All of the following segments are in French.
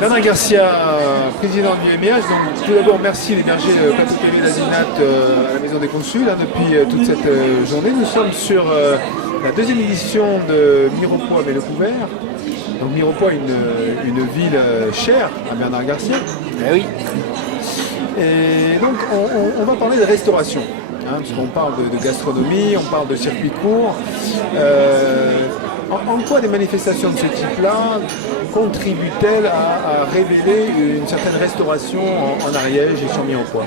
Bernard Garcia, président du MIH. Donc, tout d'abord, merci l'héberger Plateau TV Lazinat à la Maison des Consuls depuis toute cette journée. Nous sommes sur la deuxième édition de Mirepoix mais le couvert. Donc Mirepoix, une ville chère à Bernard Garcia. Eh oui. Et donc on va parler de restauration. Puisqu'on parle de gastronomie, on parle de circuit court. En quoi des manifestations de ce type-là contribuent-elles à révéler une certaine restauration en Ariège et sur Mirepoix?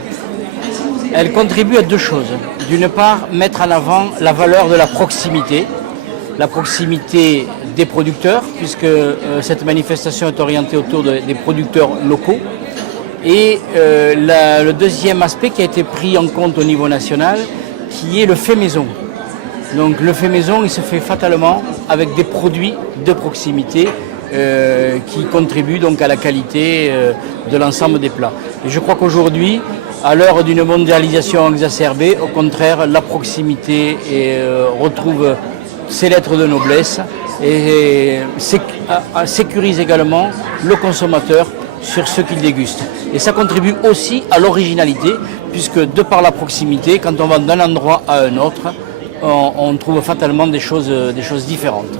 Elles contribuent à deux choses. D'une part, mettre en avant la valeur de la proximité des producteurs, puisque cette manifestation est orientée autour des producteurs locaux. Et le deuxième aspect qui a été pris en compte au niveau national, qui est le fait maison. Donc le fait maison, il se fait fatalement avec des produits de proximité qui contribuent donc à la qualité de l'ensemble des plats. Et je crois qu'aujourd'hui, à l'heure d'une mondialisation exacerbée, au contraire, la proximité retrouve ses lettres de noblesse et sécurise également le consommateur sur ce qu'il déguste. Et ça contribue aussi à l'originalité, puisque de par la proximité, quand on va d'un endroit à un autre, on trouve fatalement des choses différentes.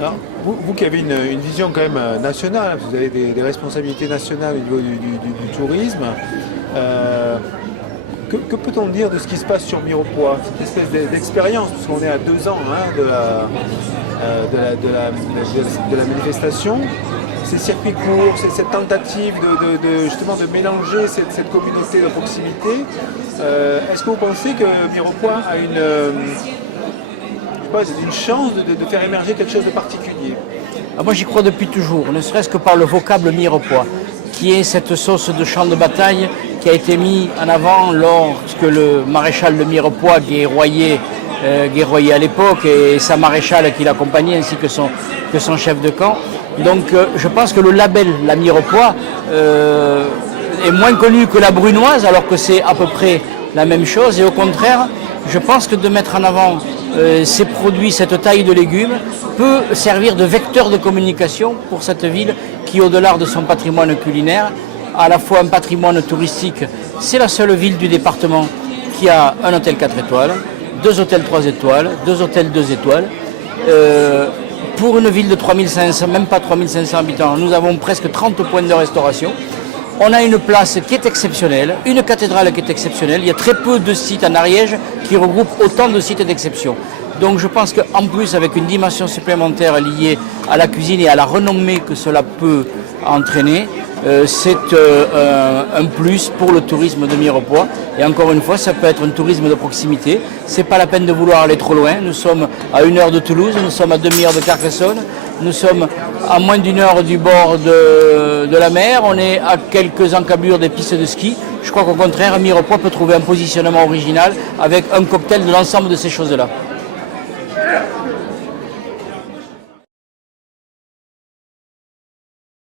Alors, vous qui avez une vision quand même nationale, vous avez des responsabilités nationales au niveau du tourisme, que peut-on dire de ce qui se passe sur Mirepoix, cette espèce d'expérience, puisqu'on est à 2 ans de la manifestation, ces circuits courts, cette tentative justement de mélanger cette communauté de proximité. Est-ce que vous pensez que Mirepoix a une chance de faire émerger quelque chose de particulier? Moi j'y crois depuis toujours, ne serait-ce que par le vocable Mirepoix, qui est cette sauce de champ de bataille qui a été mis en avant lorsque le maréchal de Mirepoix guerroyait à l'époque et sa maréchale qui l'accompagnait ainsi que son chef de camp. Donc je pense que le label La Mirepoix est moins connu que la Brunoise, alors que c'est à peu près la même chose. Et au contraire, je pense que de mettre en avant ces produits, cette taille de légumes, peut servir de vecteur de communication pour cette ville qui, au-delà de son patrimoine culinaire, a à la fois un patrimoine touristique. C'est la seule ville du département qui a un hôtel 4 étoiles, 2 hôtels 3 étoiles, 2 hôtels 2 étoiles. Pour une ville de 3500, même pas 3500 habitants, nous avons presque 30 points de restauration. On a une place qui est exceptionnelle, une cathédrale qui est exceptionnelle. Il y a très peu de sites en Ariège qui regroupent autant de sites d'exception. Donc je pense qu'en plus, avec une dimension supplémentaire liée à la cuisine et à la renommée que cela peut entraîner, c'est un plus pour le tourisme de Mirepoix. Et encore une fois, ça peut être un tourisme de proximité. Ce n'est pas la peine de vouloir aller trop loin. Nous sommes à 1 heure de Toulouse, nous sommes à 1/2 heure de Carcassonne, nous sommes à moins d'1 heure du bord de la mer, on est à quelques encablures des pistes de ski. Je crois qu'au contraire, Mirepoix peut trouver un positionnement original avec un cocktail de l'ensemble de ces choses-là.